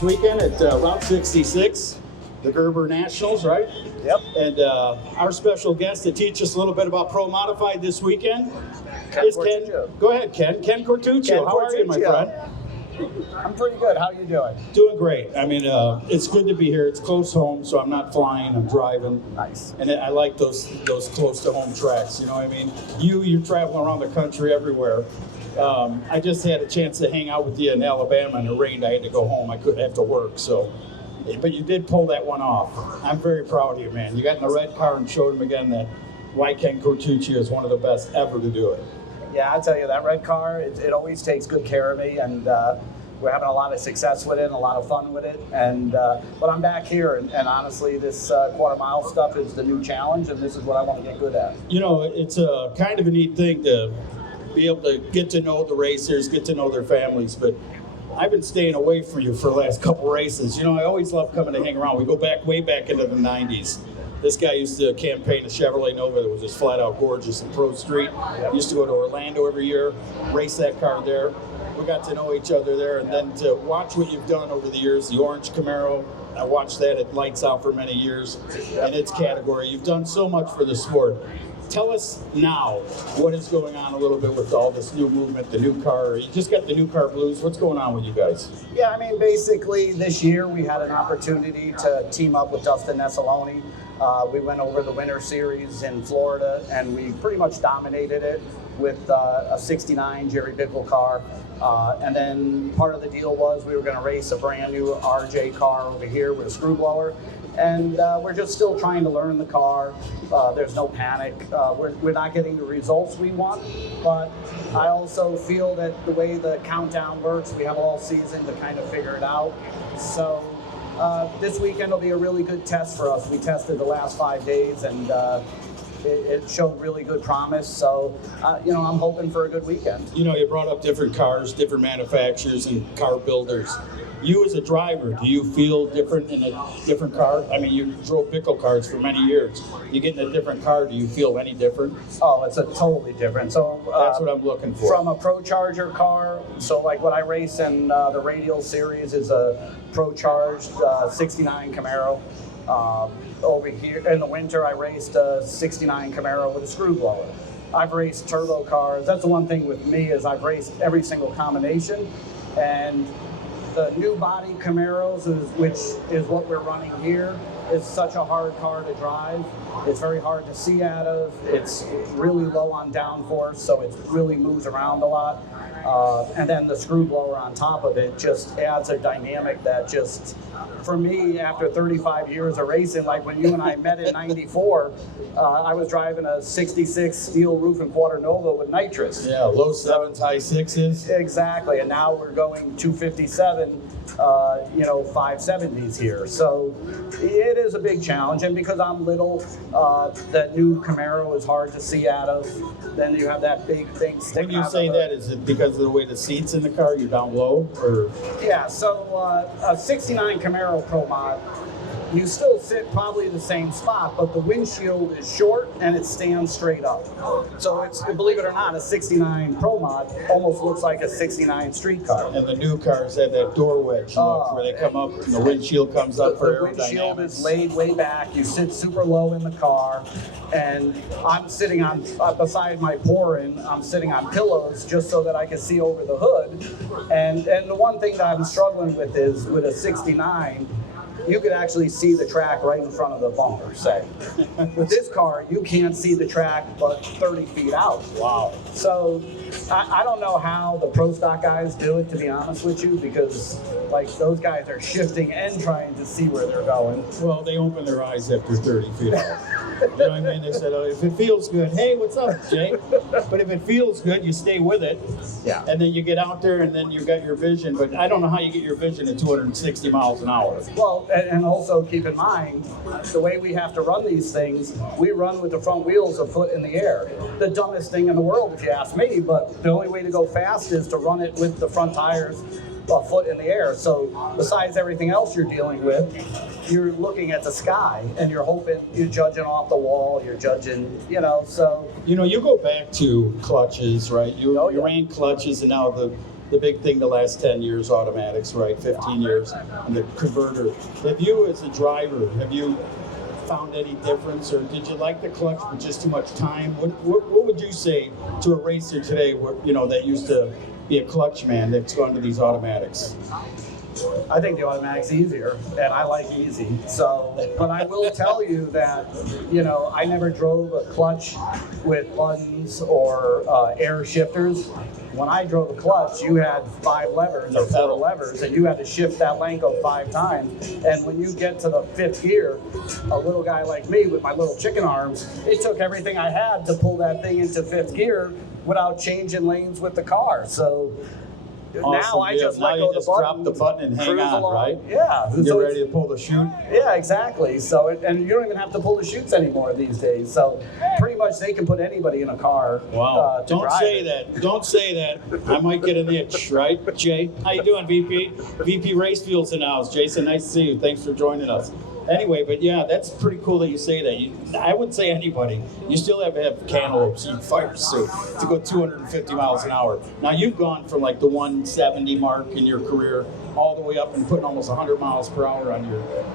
this weekend at Route 66, the Gerber Nationals, right? Yep. And our special guest to teach us a little bit about Pro Modified this weekend is Ken. Go ahead, Ken. Ken Quartuccio. How are you, my friend? I'm pretty good. How are you doing? Doing great. I mean, it's good to be here. It's close home, so I'm not flying. I'm driving. Nice. And I like those close to home tracks. You know what I mean? You're traveling around the country everywhere. I just had a chance to hang out with you in Alabama, and it rained. I had to go home. I couldn't have to work. So, but you did pull that one off. I'm very proud of you, man. You got in the red car and showed him again that why Ken Quartuccio is one of the best ever to do it. Yeah, I tell you, that red car, it always takes good care of me, and we're having a lot of success with it and a lot of fun with it. And but I'm back here, and honestly, this quarter mile stuff is the new challenge, and this is what I want to get good at. You know, it's a kind of a neat thing to be able to get to know the racers, get to know their families, but I've been staying away from you for the last couple races. You know, I always love coming to hang around. We go back way back into the 90s. This guy used to campaign a Chevrolet Nova that was just flat out gorgeous in Pro Street. Used to go to Orlando every year, race that car there. We got to know each other there, and then to watch what you've done over the years, the orange Camaro, I watched that at Lights Out for many years in its category. You've done so much for the sport. Tell us now what is going on a little bit with all this new movement, the new car. You just got the new car blues. What's going on with you guys? Yeah, I mean, basically this year we had an opportunity to team up with Dustin Nessaloni. We went over the Winter Series in Florida, and we pretty much dominated it with a 69 Jerry Bickle car. And then part of the deal was we were going to race a brand new RJ car over here with a screw blower. And we're just still trying to learn the car. There's no panic. We're not getting the results we want, but I also feel that the way the countdown works, we have all season to kind of figure it out. So this weekend will be a really good test for us. We tested the last 5 days, and it showed really good promise. So, you know, I'm hoping for a good weekend. You know, you brought up different cars, different manufacturers and car builders. You as a driver, do you feel different in a different car? I mean, you drove Bickle cars for many years. You get in a different car, do you feel any different? Oh, it's a totally different. So that's what I'm looking for. From a Pro Charger car, so like what I race in the Radial Series is a Pro Charged 69 Camaro. Over here in the winter, I raced a 69 Camaro with a screw blower. I've raced turbo cars. That's the one thing with me is I've raced every single combination, and the new body Camaros, which is what we're running here, is such a hard car to drive. It's very hard to see out of. It's really low on downforce, so it really moves around a lot. And then the screw blower on top of it just adds a dynamic that just, for me, after 35 years of racing, like when you and I met in '94, I was driving a 66 steel roof and quarter Nova with nitrous. Yeah, low sevens, high sixes. Exactly, and now we're going 257, you know, 570s here. So it is a big challenge, and because I'm little, that new Camaro is hard to see out of. Then you have that big thing sticking out. When you say that, is it because of the way the seat's in the car, you're down low, or? Yeah, so a 69 Camaro Pro Mod, you still sit probably the same spot, but the windshield is short and it stands straight up. So it's, believe it or not, a 69 Pro Mod almost looks like a 69 street car. And the new cars have that door wedge look where they come up and the windshield comes up for aerodynamics. The windshield is laid way back. You sit super low in the car, and I'm sitting on, beside my pour-in, I'm sitting on pillows just so that I can see over the hood. And the one thing that I'm struggling with is with a 69, you could actually see the track right in front of the bumper, say. With this car, you can't see the track but 30 feet out. Wow. So I don't know how the Pro Stock guys do it, to be honest with you, because like those guys are shifting and trying to see where they're going. Well, they open their eyes after 30 feet out. You know what I mean? They said, oh, if it feels good, hey, what's up, Jay? But if it feels good, you stay with it. Yeah. And then you get out there and then you've got your vision. But I don't know how you get your vision at 260 miles an hour. Well, and also keep in mind, the way we have to run these things, we run with the front wheels a foot in the air. The dumbest thing in the world, if you ask me, but the only way to go fast is to run it with the front tires a foot in the air. So besides everything else you're dealing with, you're looking at the sky and you're hoping, you're judging off the wall, you're judging, you know, so. You know, you go back to clutches, right? You ran clutches, and now the big thing the last 10 years, automatics, right? 15 years, and the converter. Have you, as a driver, have you found any difference, or did you like the clutch with just too much time? What would you say to a racer today, where, you know, that used to be a clutch man that's gone to these automatics? I think the automatic's easier, and I like easy. So, but I will tell you that, you know, I never drove a clutch with buttons or air shifters. When I drove a clutch, you had 5 levers or 4 levers, and you had to shift that Lanco 5 times. And when you get to the 5th gear, a little guy like me with my little chicken arms, it took everything I had to pull that thing into 5th gear without changing lanes with the car. So. Awesome. Now I just let go of the button. Drop the button and hang on, along. right? Yeah. Get ready to pull the chute. Yeah, exactly. So, and you don't even have to pull the chutes anymore these days. So, pretty much they can put anybody in a car. Wow. To Don't drive say it. that. Don't say that. I might get an itch, right, Jay? How you doing, VP? VP Race Fuels in the house. Jason, nice to see you. Thanks for joining us. Anyway, but yeah, that's pretty cool that you say that. I wouldn't say anybody. You still have to have cantaloupes and fire suit to go 250 miles an hour. Now you've gone from like the 170 mark in your career all the way up and putting almost 100 miles per hour on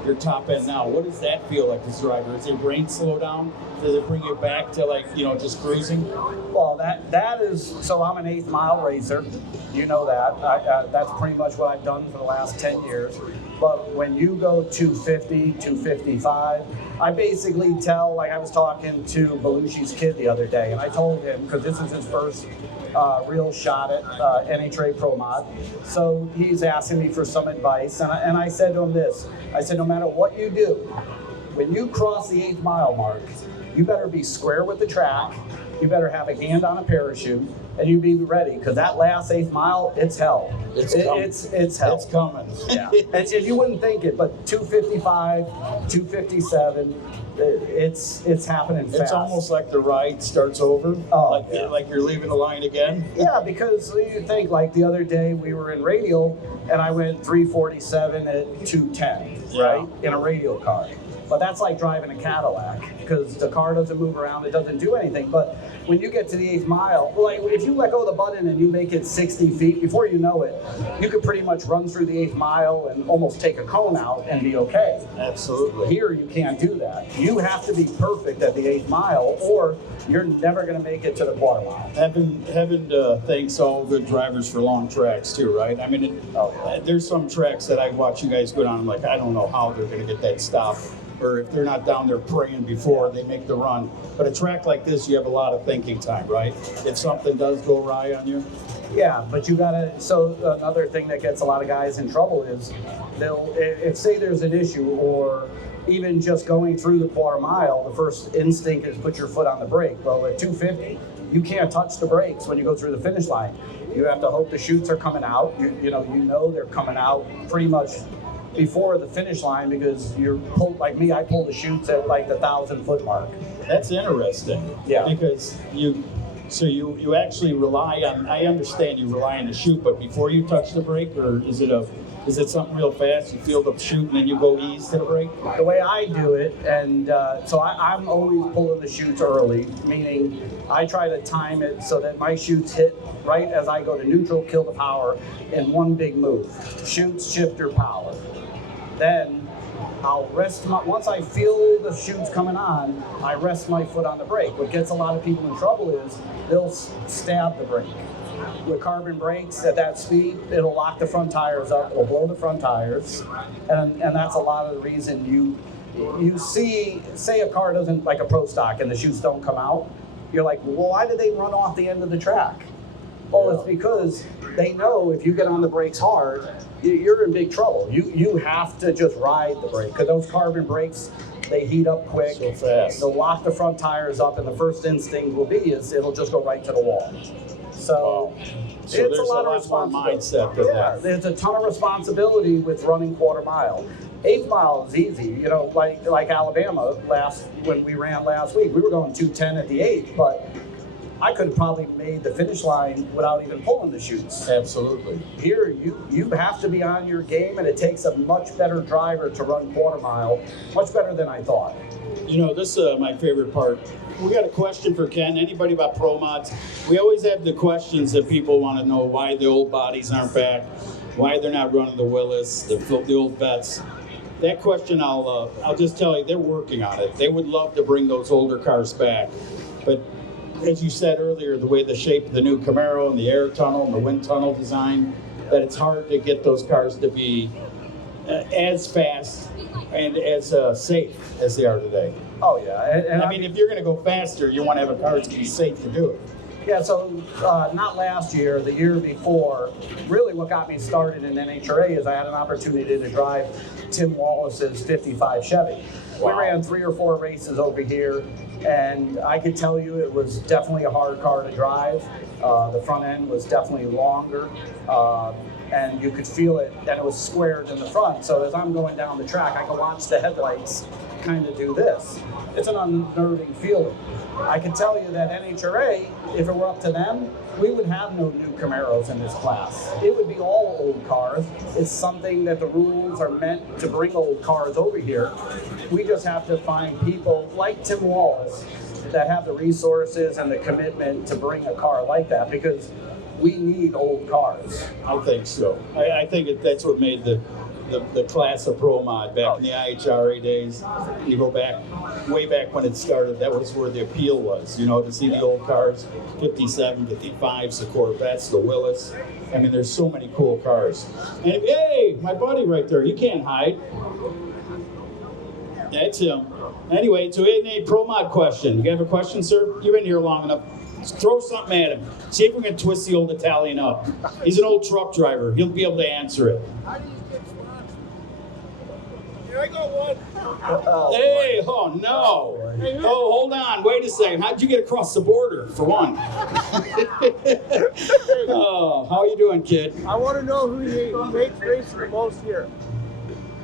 your top end now. What does that feel like as a driver? Does your brain slow down? Does it bring you back to, like, you know, just cruising? Well, that is, so I'm an 8th mile racer. You know that. That's pretty much what I've done for the last 10 years. But when you go 250, 255, I basically tell, like I was talking to Belushi's kid the other day, and I told him, because this is his first real shot at NHRA Pro Mod, so he's asking me for some advice, and I said to him this, I said, no matter what you do, when you cross the 8th mile mark, you better be square with the track, you better have a hand on a parachute, and you be ready, because that last 8th mile, it's hell. It's hell. It's coming. Yeah. And you wouldn't think it, but 255, 257, it's happening fast. It's almost like the ride starts over. Oh, like you're leaving the line again. Yeah, because you think, like the other day we were in radial, and I went 347 at 210, right, in a radial car. But that's like driving a Cadillac, because the car doesn't move around, it doesn't do anything. But when you get to the 8th mile, like if you let go of the button and you make it 60 feet, before you know it, you could pretty much run through the 8th mile and almost take a cone out and be okay. Absolutely. Here you can't do that. You have to be perfect at the 8th mile, or you're never going to make it to the quarter mile. Heaven thanks all good drivers for long tracks too, right? I mean, there's some tracks that I watch you guys go down, I'm like, I don't know how they're going to get that stop, or if they're not down there praying before they make the run. But a track like this, you have a lot of thinking time, right? If something does go awry on you. Yeah, but you gotta, so another thing that gets a lot of guys in trouble is if say there's an issue, or even just going through the quarter mile, the first instinct is put your foot on the brake. Well, at 250, you can't touch the brakes when you go through the finish line. You have to hope the chutes are coming out. You know they're coming out pretty much before the finish line, because you're pulled, like me, I pull the chutes at like the 1,000-foot mark. That's interesting. Yeah. Because you actually rely on, I understand you rely on the chute, but before you touch the brake, or is it something real fast? You feel the chute and then you go ease to the brake? The way I do it, and so I'm always pulling the chutes early, meaning I try to time it so that my chutes hit right as I go to neutral, kill the power in one big move. Chutes, shifter, power. Then I'll rest once I feel the chutes coming on, I rest my foot on the brake. What gets a lot of people in trouble is they'll stab the brake. With carbon brakes at that speed, it'll lock the front tires up, it'll blow the front tires, and that's a lot of the reason you see, say a car doesn't, like a Pro Stock, and the chutes don't come out, you're like, well, why did they run off the end of the track? Well, it's because they know if you get on the brakes hard, you're in big trouble. You have to just ride the brake, because those carbon brakes, they heat up quick. So fast. They'll lock the front tires up, and the first instinct will be is it'll just go right to the wall. So, so it's there's a lot of more responsibility. mindset than that. There's a ton of responsibility with running quarter mile. 8th mile is easy, like Alabama when we ran last week. We were going 210 at the 8th, but I could have probably made the finish line without even pulling the chutes. Absolutely. Here, you have to be on your game, and it takes a much better driver to run quarter mile, much better than I thought. You know, this is my favorite part. We got a question for Ken. Anybody about Pro Mods? We always have the questions that people want to know why the old bodies aren't back, why they're not running the Willis, the old vets. That question, I'll just tell you, they're working on it. They would love to bring those older cars back, but as you said earlier, the way the shape of the new Camaro and the air tunnel and the wind tunnel design, that it's hard to get those cars to be as fast and as safe as they are today. Oh yeah, and I mean, if you're going to go faster, you want to have a car that's going to be safe to do it. Yeah, so not last year, the year before, really what got me started in NHRA is I had an opportunity to drive Tim Wallace's 55 Chevy. Wow. We ran 3 or 4 races over here, and I could tell you it was definitely a hard car to drive. The front end was definitely longer, and you could feel it, and it was squared in the front. So as I'm going down the track, I can watch the headlights kind of do this. It's an unnerving feeling. I can tell you that NHRA, if it were up to them, we would have no new Camaros in this class. It would be all old cars. It's something that the rules are meant to bring old cars over here. We just have to find people like Tim Wallace that have the resources and the commitment to bring a car like that, because we need old cars. I think so. I think that's what made the class of Pro Mod back in the NHRA days. You go back, way back when it started, that was where the appeal was, you know, to see the old cars, 57, 55s, the Corvettes, the Willis. I mean, there's so many cool cars. And hey, my buddy right there, you can't hide. That's him. Anyway, so a Pro Mod question. You have a question, sir? You've been here long enough. Just throw something at him. See if we can twist the old Italian up. He's an old truck driver. He'll be able to answer it. How do you get sponsored? Here I got one. Hey, oh no. Oh, hold on. Wait a second. How'd you get across the border, for one? Oh, how you doing, kid? I want to know who makes racing the most here.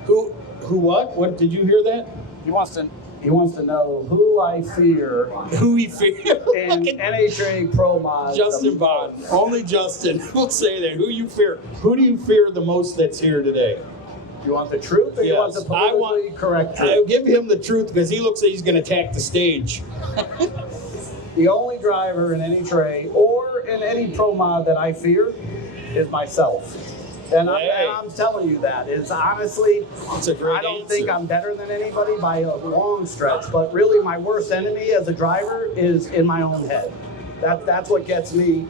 Who what? What, did you hear that? He wants to know who I fear Who he fear? in NHRA Pro Mod. Justin Bond. Only Justin. We'll say that. Who you fear? Who do you fear the most that's here today? You want the truth, or you want the politically correct truth? I'll give him the truth because he looks like he's going to attack the stage. The only driver in NHRA or in any Pro Mod that I fear is myself. And I'm telling you that is honestly, It's a great I don't answer. think I'm better than anybody by a long stretch, but really my worst enemy as a driver is in my own head. That's what gets me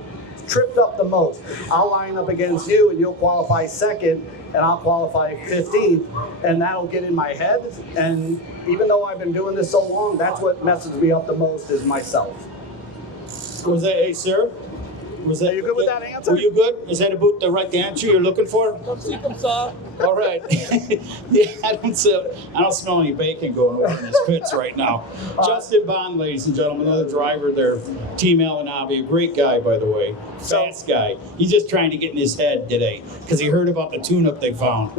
tripped up the most. I'll line up against you and you'll qualify second and I'll qualify 15th, and that'll get in my head. And even though I've been doing this so long, that's what messes me up the most is myself. Was that, hey, sir? Was that, Are you good with that answer? Were you good? Is that about the right answer you're looking for? Come see, come saw. All right. Yeah, I don't smell any bacon going over in his pits right now. Justin Bond, ladies and gentlemen, another driver there. Team Alanabi, a great guy, by the way. Fast guy. He's just trying to get in his head today because he heard about the tune-up they found.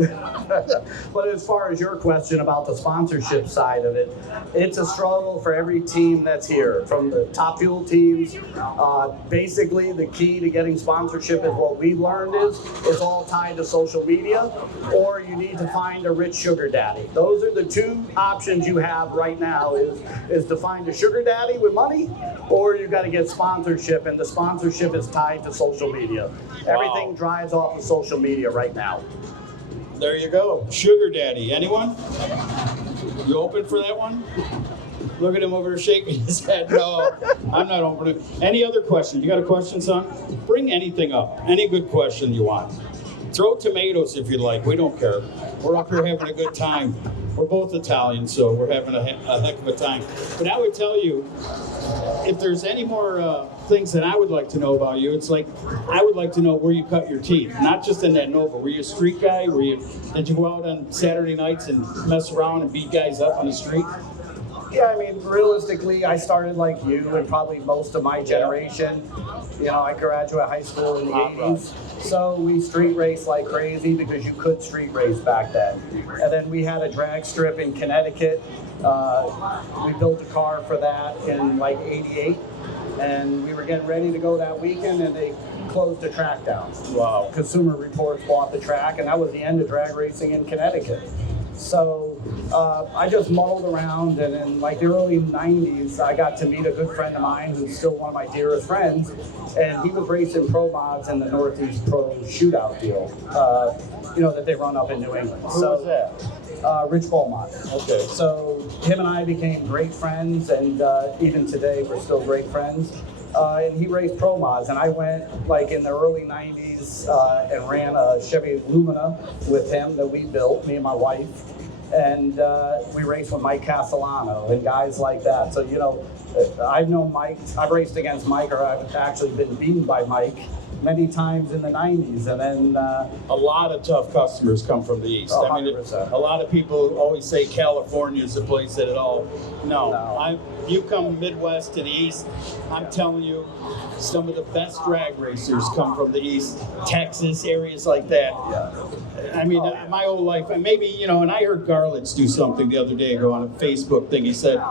But as far as your question about the sponsorship side of it, it's a struggle for every team that's here, from the Top Fuel teams. Basically, the key to getting sponsorship is what we've learned is it's all tied to social media, or you need to find a rich sugar daddy. Those are the two options you have right now is to find a sugar daddy with money, or you got to get sponsorship, and the sponsorship is tied to social media. Everything drives off of social media right now. There you go. Sugar daddy. Anyone? You open for that one? Look at him over there shaking his head. No, I'm not opening. Any other question? You got a question, son? Bring anything up. Any good question you want. Throw tomatoes if you like. We don't care. We're up here having a good time. We're both Italian, so we're having a heck of a time. But I would tell you, if there's any more things that I would like to know about you, it's like I would like to know where you cut your teeth. Not just in that Nova. Were you a street guy? Did you go out on Saturday nights and mess around and beat guys up on the street? Yeah, I mean, realistically, I started like you and probably most of my generation. You know, I graduated high school in the 80s, so we street raced like crazy because you could street race back then. And then we had a drag strip in Connecticut. We built a car for that in like '88. And we were getting ready to go that weekend, and they closed the track down. Wow. Consumer Reports bought the track, and that was the end of drag racing in Connecticut. So I just muddled around, and in like the early 90s, I got to meet a good friend of mine who's still one of my dearest friends, and he was racing pro mods in the Northeast Pro Shootout deal, that they run up in New England. Who was that? Rich Beaumont. Okay. So him and I became great friends, and even today we're still great friends. And he raced pro mods, and I went like in the early 90s and ran a Chevy Lumina with him that we built, me and my wife. And we raced with Mike Castellano and guys like that. So, I've known Mike, I've raced against Mike, or I've actually been beaten by Mike many times in the 90s. And then a lot of tough customers come from the East. 100%. A lot of people always say California is the place that it all. No. You come Midwest to the East, I'm telling you, some of the best drag racers come from the East, Texas, areas like that. Yeah. I mean, my whole life, and maybe, and I heard Garlitz do something the other day ago on a Facebook thing. He said,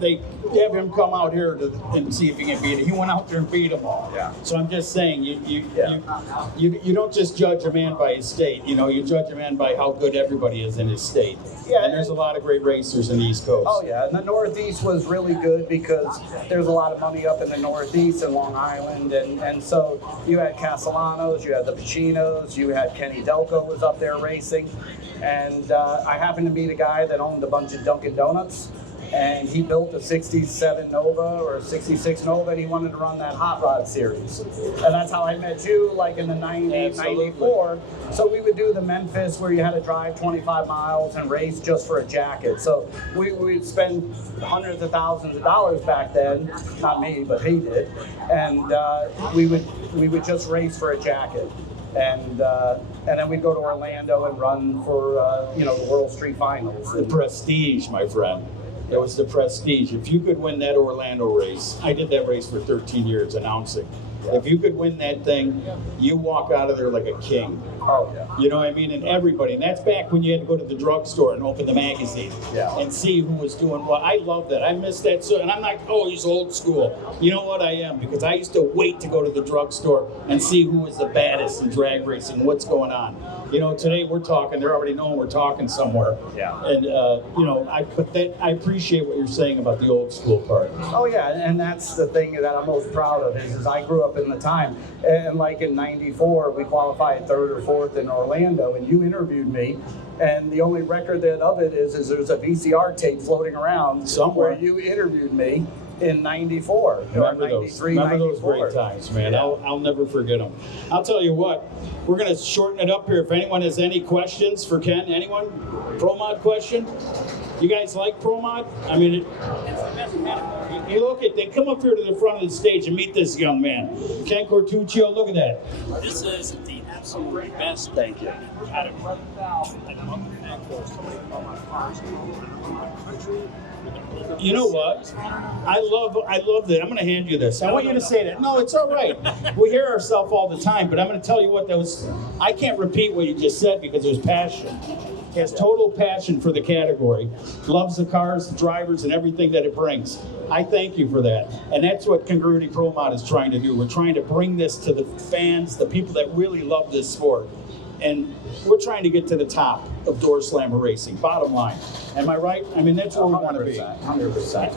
they have him come out here and see if he can beat it. He went out there and beat them all. Yeah. So I'm just saying, you don't just judge a man by his state. You judge a man by how good everybody is in his state. Yeah, and there's a lot of great racers in the East Coast. Oh yeah, and the Northeast was really good because there's a lot of money up in the Northeast and Long Island, and so you had Castellanos, you had the Pacinos, you had Kenny Delco was up there racing, and I happened to meet a guy that owned a bunch of Dunkin' Donuts, and he built a 67 Nova or a 66 Nova, and he wanted to run that Hot Rod series. And that's how I met you, like in the 90s, 94. So we would do the Memphis where you had to drive 25 miles and race just for a jacket. So we'd spend hundreds of thousands of dollars back then, not me, but he did. And we would just race for a jacket. And then we'd go to Orlando and run for, the World Street Finals. The prestige, my friend. It was the prestige. If you could win that Orlando race, I did that race for 13 years announcing. If you could win that thing, you walk out of there like a king. Oh, yeah. You know what I mean? And everybody. And that's back when you had to go to the drugstore and open the magazine and see who was doing what. I love that. I miss that. So, and I'm not, he's old school. You know what I am? Because I used to wait to go to the drugstore and see who was the baddest in drag racing, what's going on. Today we're talking, they're already knowing we're talking somewhere. Yeah. And, I appreciate what you're saying about the old school part. Oh, yeah. And that's the thing that I'm most proud of is I grew up in the time. And like in 94, we qualified 3rd or 4th in Orlando, and you interviewed me. And the only record of it is there's a VCR tape floating around somewhere where you interviewed me in 94. Remember those great times, man. Yeah. I'll never forget them. I'll tell you what, we're going to shorten it up here. If anyone has any questions for Ken, anyone? Pro Mod question? You guys like Pro Mod? I mean, you look at, they come up here to the front of the stage and meet this young man. Ken Quartuccio, look at that. This is the absolute best. Thank you. Category. I love the fact that somebody from my cars country. You know what? I love that. I'm going to hand you this. I want you to say that. No, it's all right. We hear ourselves all the time, but I'm going to tell you what that was. I can't repeat what you just said because it was passion. He has total passion for the category. Loves the cars, the drivers, and everything that it brings. I thank you for that. And that's what Congruity Pro Mod is trying to do. We're trying to bring this to the fans, the people that really love this sport. And we're trying to get to the top of door slammer racing, bottom line. Am I right? I mean, that's where we want to be. 100%.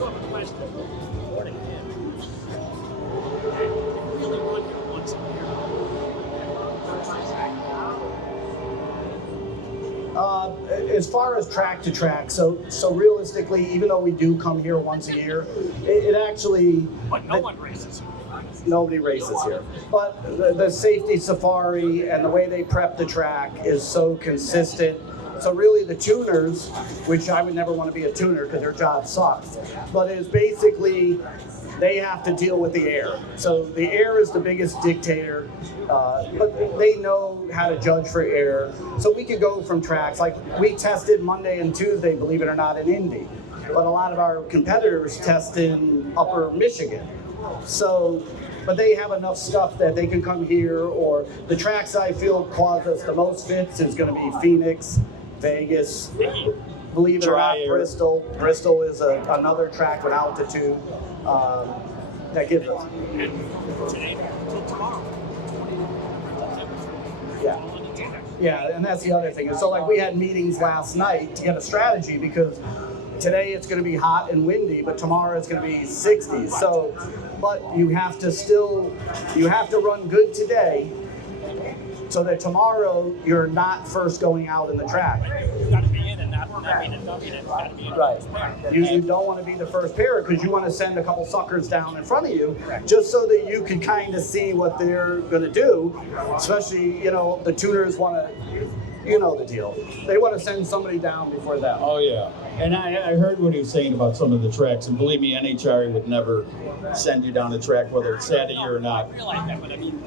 As far as track to track, so realistically, even though we do come here once a year, it actually... But no one races. Nobody races here. But the safety safari and the way they prep the track is so consistent. So really the tuners, which I would never want to be a tuner because their job sucks, but it's basically they have to deal with the air. So the air is the biggest dictator, but they know how to judge for air. So we could go from tracks, like we tested Monday and Tuesday, believe it or not, in Indy. But a lot of our competitors test in Upper Michigan. So, but they have enough stuff that they can come here, or the tracks I feel cause us the most fits is going to be Phoenix, Vegas, believe it or not, Bristol. Bristol is another track with altitude. That gives us. And today till tomorrow, 20 Yeah. Yeah, and that's the other thing. And so like we had meetings last night to get a strategy because today it's going to be hot and windy, but tomorrow it's going to be 60s. So, but you have to run good today so that tomorrow you're not first going out in the track. You got to be in and not being a dummy. You got to be in. Right. You don't want to be the first pair because you want to send a couple suckers down in front of you just so that you can kind of see what they're going to do. Especially, the tuners want to, the deal. They want to send somebody down before them. Oh, yeah. And I heard what he was saying about some of the tracks, and believe me, NHRA would never send you down the track, whether it's Saturday or not. I realize that, but I mean,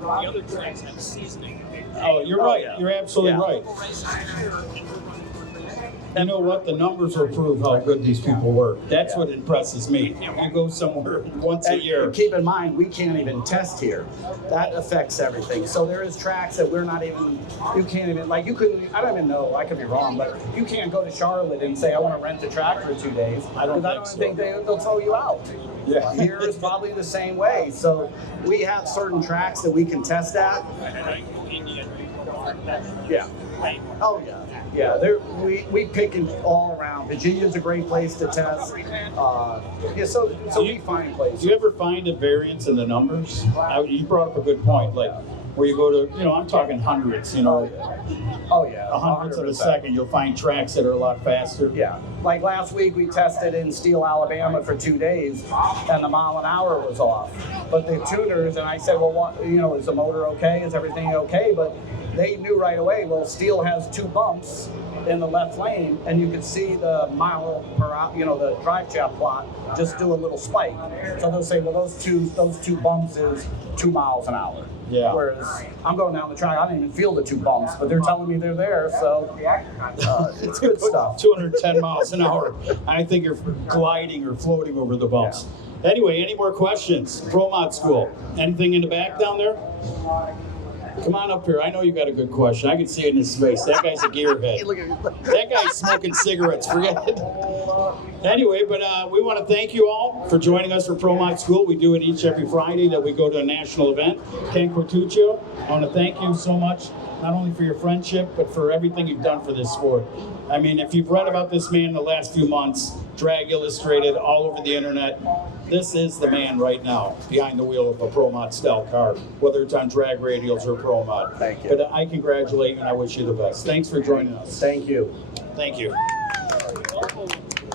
the other tracks have seasoning. Oh, you're right. You're absolutely right. Races here, and we're running good races. You know what? The numbers will prove how good these people work. That's what impresses me. You go somewhere once a year. And keep in mind, we can't even test here. That affects everything. So there is tracks that we're not even, you can't even, like you couldn't, I don't even know, I could be wrong, but you can't go to Charlotte and say, I want to rent a track for 2 days. I don't think they'll throw you out. Yeah. Here is probably the same way. So we have certain tracks that we can test at. Yeah. Oh yeah. Yeah, we pick it all around. Virginia's a great place to test. So we find places. Do you ever find a variance in the numbers? You brought up a good point, like where you go to, I'm talking hundreds, Oh yeah. a hundredth of a 100%. second, you'll find tracks that are a lot faster. Yeah. Like last week, we tested in Steele, Alabama for 2 days, and the mile an hour was off. But the tuners, and I said, well, what, is the motor okay? Is everything okay? But they knew right away, well, Steele has 2 bumps in the left lane, and you could see the mile per hour, the drive shaft plot just do a little spike. So they'll say, well, those two bumps is 2 miles an hour. Yeah. Whereas I'm going down the track, I didn't even feel the 2 bumps, but they're telling me they're there, so it's good stuff. 210 miles an hour. I think you're gliding or floating over the bumps. Anyway, any more questions? Pro Mod School. Anything in the back down there? Come on up here. I know you got a good question. I can see it in his face. That guy's a gearhead. That guy's smoking cigarettes. Forget it. Anyway, but we want to thank you all for joining us for Pro Mod School. We do it every Friday that we go to a national event. Ken Quartuccio, I want to thank you so much, not only for your friendship, but for everything you've done for this sport. I mean, if you've read about this man in the last few months, Drag Illustrated, all over the internet, this is the man right now behind the wheel of a Pro Mod style car, whether it's on drag radials or Pro Mod. Thank you. But I congratulate you and I wish you the best. Thanks for joining us. Thank you. Thank you.